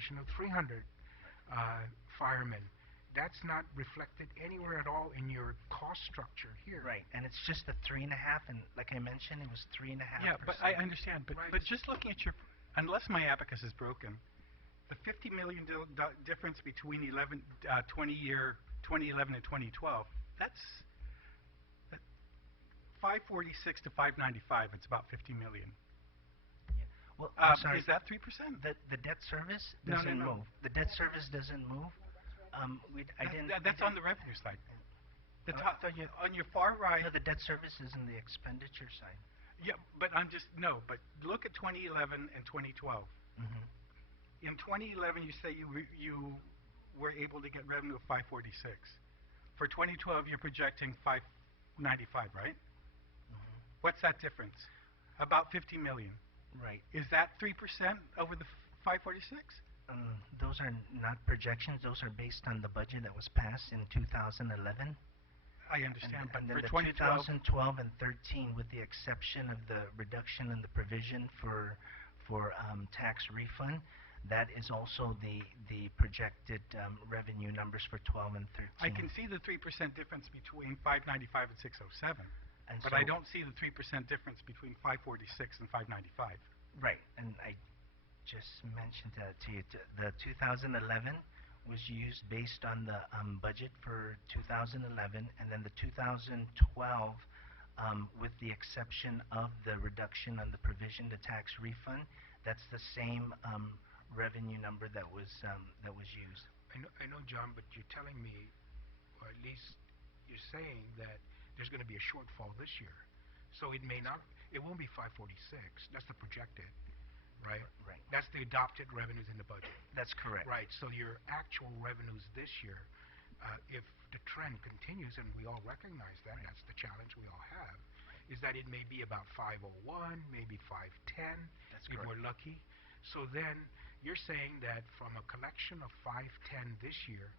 additional 300 firemen. That's not reflected anywhere at all in your cost structure here. Right, and it's just the 3.5, and like I mentioned, it was 3.5%. Yeah, but I understand. But Right. but just looking at your, unless my abacus is broken, the $50 million difference between 2011 and 2012, that's 546 to 595. It's about 50 million. Well, I'm sorry. Is that 3%? The debt service No, doesn't no. move. The debt service doesn't move. That's on the revenue side. The Oh, I top, thought you- on your far right. No, the debt service is in the expenditure side. Yeah, but but look at 2011 and 2012. Mm-hmm. In 2011, you say you were able to get revenue of 546. For 2012, you're projecting 595, right? Mm-hmm. What's that difference? About 50 million. Right. Is that 3% over the 546? Those are not projections. Those are based on the budget that was passed in 2011. I understand, but And then for the 2012, 2012 and 13, with the exception of the reduction in the provision for tax refund, that is also the projected revenue numbers for 12 and 13. I can see the 3% difference between 595 and 607, And but so, I don't see the 3% difference between 546 and 595. Right, and I just mentioned that to you. The 2011 was used based on the budget for 2011, and then the 2012, with the exception of the reduction on the provision, the tax refund, that's the same revenue number that was used. I know, John, but you're telling me, or at least you're saying that there's going to be a shortfall this year. So it won't be 546. That's the projected, right? Right. That's the adopted revenues in the budget. That's correct. Right. So your actual revenues this year, if the trend continues, and we all recognize that, that's the challenge we all have, is that it may be about 501, maybe 510, That's if correct. we're lucky. So then you're saying that from a collection of 510 this year,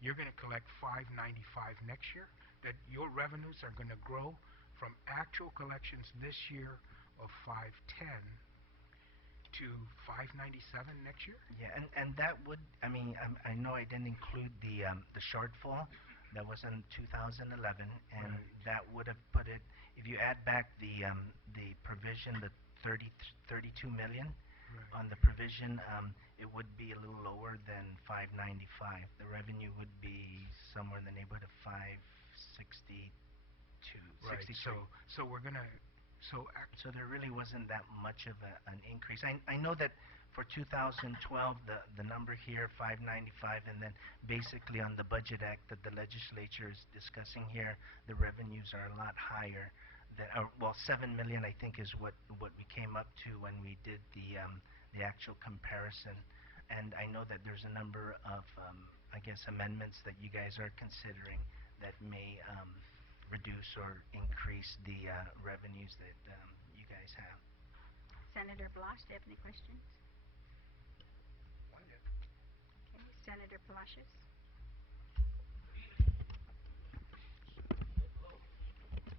you're going to collect 595 next year? That your revenues are going to grow from actual collections this year of 510 to 597 next year? Yeah, and that would, I mean, I know I didn't include the shortfall that was in 2011, and Right. that would have put it, if you add back the provision, the 32 million Right. on the provision, it would be a little lower than 595. The revenue would be somewhere in the neighborhood of 562, Right. 63. So we're going to, so So there really wasn't that much of an increase. I know that for 2012, the number here, 595, and then basically on the Budget Act that the legislature is discussing here, the revenues are a lot higher. Well, 7 million, I think, is what we came up to when we did the actual comparison. And I know that there's a number of, I guess, amendments that you guys are considering that may reduce or increase the revenues that you guys have. Senator Blas, do you have any questions? Okay, Senator Palacios.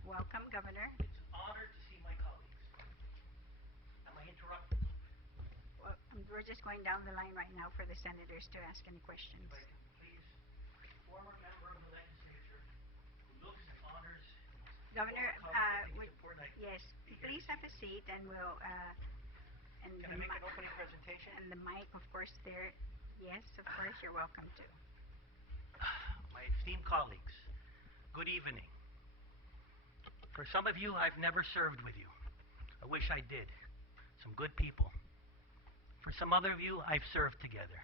Welcome, Governor. It's an honor to see my colleagues. Am I interrupted? Well, we're just going down the line right now for the senators to ask any questions. If I can please, former member of the legislature who looks and honors. Governor, yes, Be here please to have see a seat, and we'll, and Can I make an opening presentation? and the mic, of course, there. Yes, of course, you're welcome to. My esteemed colleagues, good evening. For some of you, I've never served with you. I wish I did. Some good people. For some other of you, I've served together.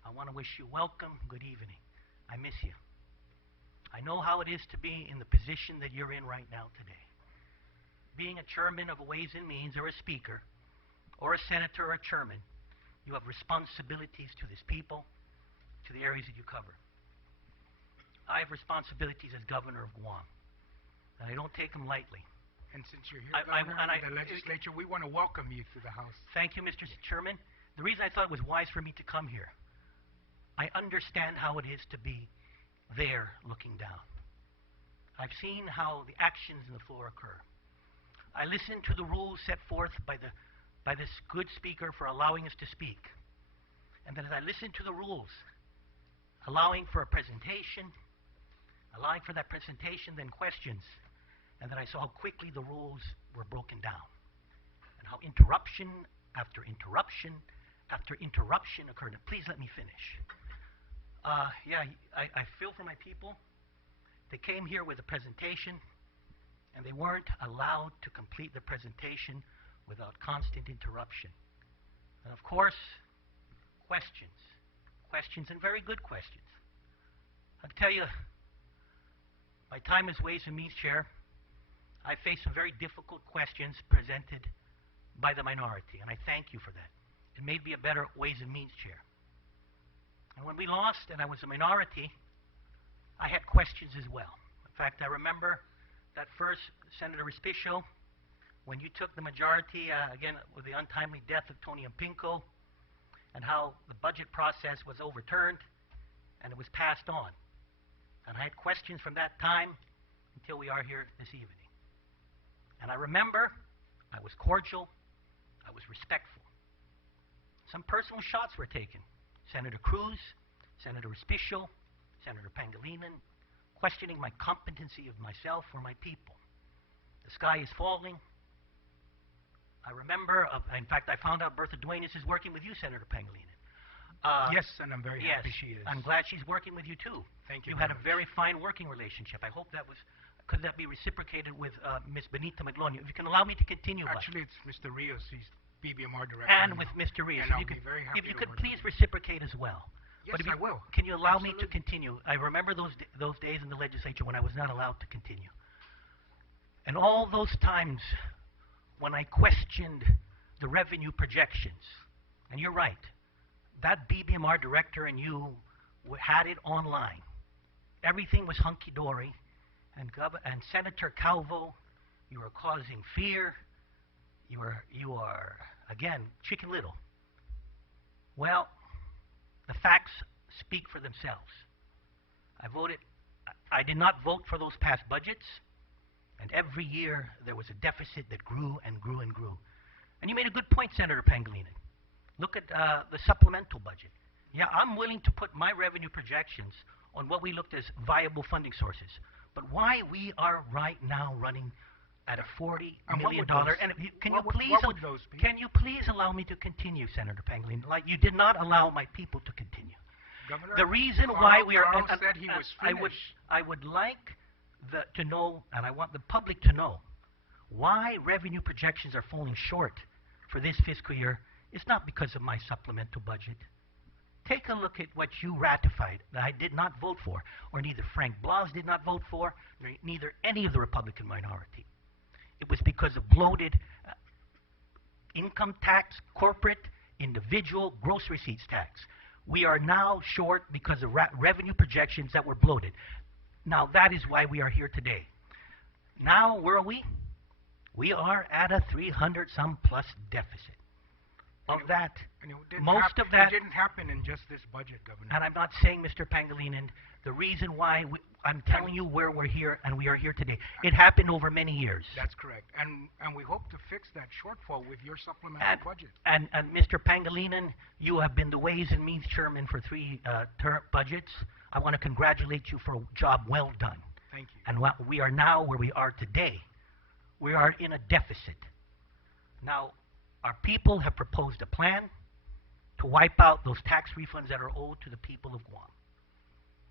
I want to wish you welcome, good evening. I miss you. I know how it is to be in the position that you're in right now today. Being a chairman of a Ways and Means, or a speaker, or a senator or a chairman, you have responsibilities to this people, to the areas that you cover. I have responsibilities as governor of Guam, and I don't take them lightly. And since you're here, Governor, with the legislature, we want to welcome you to the House. Thank you, Mr. Chairman. The reason I thought it was wise for me to come here, I understand how it is to be there looking down. I've seen how the actions in the floor occur. I listened to the rules set forth by this good speaker for allowing us to speak. And then as I listened to the rules, allowing for a presentation, allowing for that presentation, then questions, and then I saw how quickly the rules were broken down, and how interruption after interruption after interruption occurred. Please let me finish. I feel for my people. They came here with a presentation, and they weren't allowed to complete the presentation without constant interruption. And of course, questions, and very good questions. I'll tell you, my time as Ways and Means Chair, I faced some very difficult questions presented by the minority, and I thank you for that. It made me a better Ways and Means Chair. And when we lost and I was a minority, I had questions as well. In fact, I remember that first, Senator Respicio, when you took the majority, again, with the untimely death of Tony Ampinco, and how the budget process was overturned and it was passed on. And I had questions from that time until we are here this evening. And I remember I was cordial, I was respectful. Some personal shots were taken. Senator Cruz, Senator Respicio, Senator Pangilinan, questioning my competency of myself or my people. The sky is falling. I remember, in fact, I found out Bertha Duenas is working with you, Senator Pangilinan. Yes, and I'm very happy she is. I'm glad she's working with you too. Thank you. You had a very fine working relationship. I hope that was, could that be reciprocated with Ms. Benita Maglone? If you can allow me to continue. Actually, it's Mr. Rios. He's BBMR director. And with Mr. Rios. And I'll be very happy if you to could work please with you. reciprocate as well. Yes, I will. Can you allow Absolutely. me to continue? I remember those days in the legislature when I was not allowed to continue. And all those times when I questioned the revenue projections, and you're right, that BBMR director and you had it online. Everything was hunky-dory, and Senator Calvo, you are causing fear. You are again Chicken Little. Well, the facts speak for themselves. I did not vote for those past budgets, and every year there was a deficit that grew and grew and grew. And you made a good point, Senator Pangilinan. Look at the supplemental budget. Yeah, I'm willing to put my revenue projections on what we looked as viable funding sources. But why we are right now running at a $40 million. And can you please allow me to continue, Senator Pangilinan? Like you did not allow my people to continue. Governor, The reason why we are, Carl said he was finished. I would like to know, and I want the public to know, why revenue projections are falling short for this fiscal year. It's not because of my supplemental budget. Take a look at what you ratified that I did not vote for, or neither Frank Blas did not vote for, neither any of the Republican minority. It was because of bloated income tax, corporate, individual, gross receipts tax. We are now short because of revenue projections that were bloated. Now that is why we are here today. Now, where are we? We are at a 300-some plus deficit. Of that, most of that... It didn't happen in just this budget, Governor. And I'm not saying, Mr. Pangilinan, the reason why I'm telling you where we're here and we are here today. It happened over many years. That's correct. And we hope to fix that shortfall with your supplemental budget. And Mr. Pangilinan, you have been the Ways and Means Chairman for 3 budgets. I want to congratulate you for a job well done. Thank you. And we are now where we are today. We are in a deficit. Now, our people have proposed a plan to wipe out those tax refunds that are owed to the people of Guam.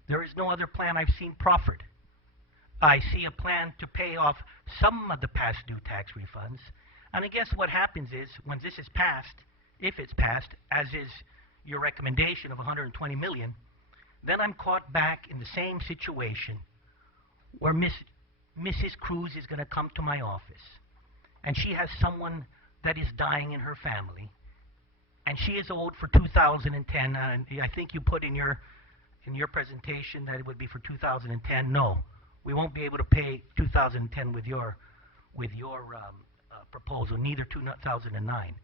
There is no other plan I've seen proffered. I see a plan to pay off some of the past due tax refunds. And I guess what happens is, when this is passed, if it's passed, as is your recommendation of $120 million, then I'm caught back in the same situation where Mrs. Cruz is going to come to my office, and she has someone that is dying in her family, and she is owed for 2010. I think you put in your presentation that it would be for 2010. No, we won't be able to pay 2010 with your proposal, neither 2009.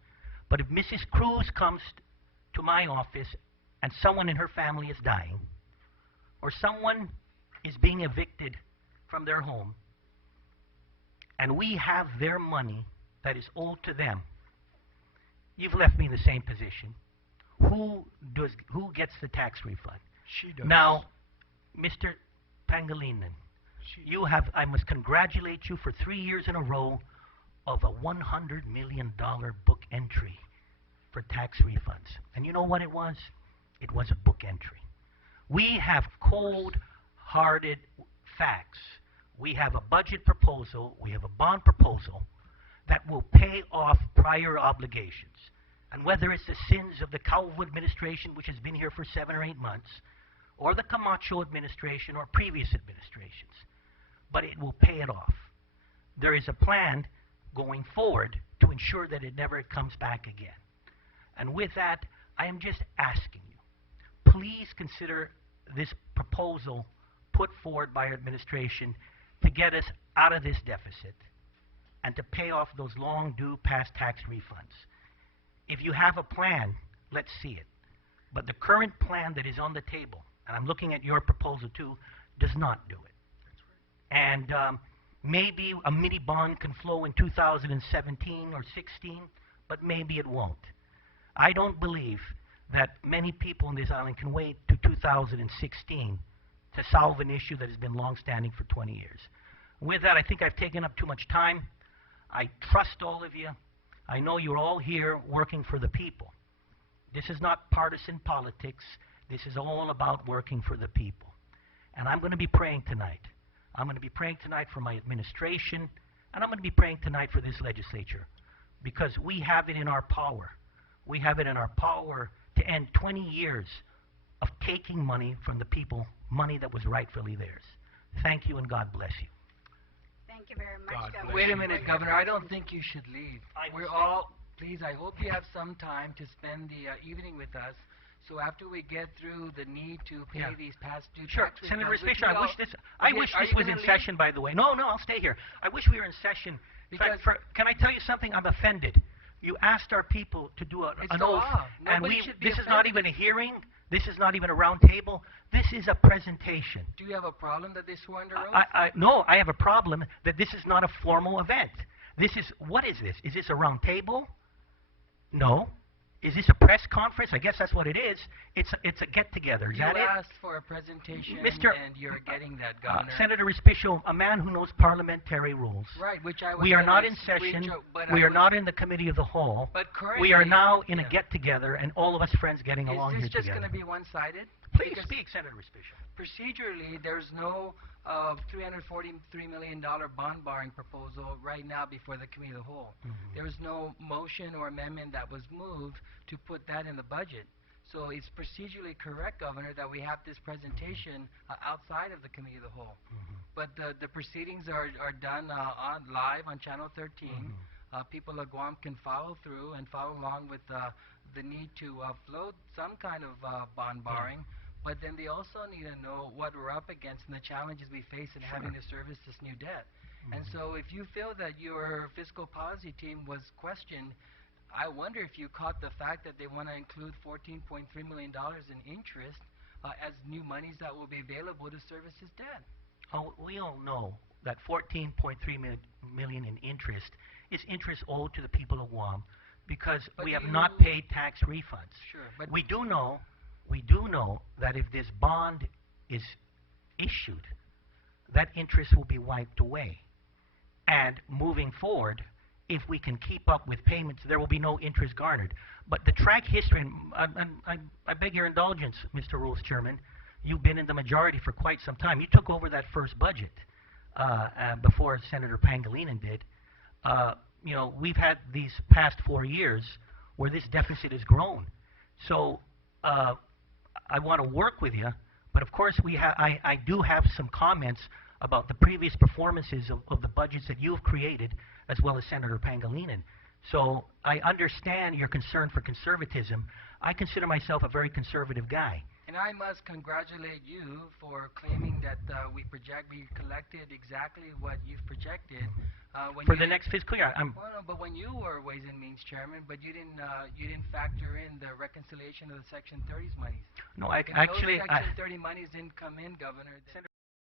But if Mrs. Cruz comes to my office and someone in her family is dying, or someone is being evicted from their home, and we have their money that is owed to them, you've left me in the same position. who gets the tax refund. She does. Now, Mr. Pangilinan, I must congratulate you for 3 years in a row of a $100 million book entry for tax refunds. And you know what it was? It was a book entry. We have cold-hearted facts. We have a budget proposal, we have a bond proposal that will pay off prior obligations. And whether it's the sins of the Calvo administration, which has been here for 7 or 8 months, or the Camacho administration or previous administrations, but it will pay it off. There is a plan going forward to ensure that it never comes back again. And with that, I am just asking you, please consider this proposal put forward by our administration to get us out of this deficit and to pay off those long due past tax refunds. If you have a plan, let's see it. But the current plan that is on the table, and I'm looking at your proposal too, does not do it. And maybe a mini bond can flow in 2017 or 16, but maybe it won't. I don't believe that many people in this island can wait to 2016 to solve an issue that has been long-standing for 20 years. With that, I think I've taken up too much time. I trust all of you. I know you're all here working for the people. This is not partisan politics. This is all about working for the people. And I'm going to be praying tonight. I'm going to be praying tonight for my administration, and I'm going to be praying tonight for this legislature, because we have it in our power. We have it in our power to end 20 years of taking money from the people, money that was rightfully theirs. Thank you, and God bless you. Thank you very much, God Governor. bless Wait a minute, Governor. I don't think you should leave. We're all, please, I hope you have some time to spend the evening with us. So after we get through the need to pay these past due Sure, tax Senator refunds, Fiscal, I wish this are you was gonna in leave? session, by the way. No, I'll stay here. I wish we were in session. Because- Can I tell you something? I'm offended. You asked our people to do It's an the oath, law. and Nobody should be this is not offended. even a hearing. This is not even a round table. This is a presentation. Do you have a problem that they swore under oath? No, I have a problem that this is not a formal event. What is this? Is this a round table? No. Is this a press conference? I guess that's what it is. It's a get-together. Is You that it? asked for a presentation, Mr. and you're getting that, Governor. Senator Respicio, a man who knows parliamentary rules. Right, which I was We are gonna not in s- session. which, but We I are was- not in the committee of the whole. But currently, We are now in a yeah. get-together, and all of us friends getting along Is here this just together. going to be one-sided? Please Because speak, Senator Respicio. procedurally, there's no $343 million bond borrowing proposal right now before the committee of the whole. There was no motion or amendment that was moved to put that in the budget. So it's procedurally correct, Governor, that we have this presentation outside of the committee of the whole. But the proceedings are done live on Channel 13. People of Guam can follow through and follow along with the need to float some kind of bond borrowing. But then they also need to know what we're up against and the challenges we face in having to service this new debt. And so if you feel that your fiscal policy team was questioned, I wonder if you caught the fact that they want to include $14.3 million in interest as new monies that will be available to service his debt. Oh, we all know that $14.3 million in interest is interest owed to the people of Guam because But we have you- not paid tax refunds. Sure, but We do know that if this bond is issued, that interest will be wiped away. And moving forward, if we can keep up with payments, there will be no interest garnered. But the track history, and I beg your indulgence, Mr. Rules Chairman, you've been in the majority for quite some time. You took over that first budget before Senator Pangilinan did. You know, we've had these past 4 years where this deficit has grown. So I want to work with you, but of course I do have some comments about the previous performances of the budgets that you've created, as well as Senator Pangilinan. So I understand your concern for conservatism. I consider myself a very conservative guy. And I must congratulate you for claiming that we collected exactly what you've projected. For the next fiscal year, Well, no, but when you were Ways and Means Chairman, but you didn't factor in the reconciliation of the Section 30s monies. no, If actually, those Section 30 monies didn't come in, Governor, then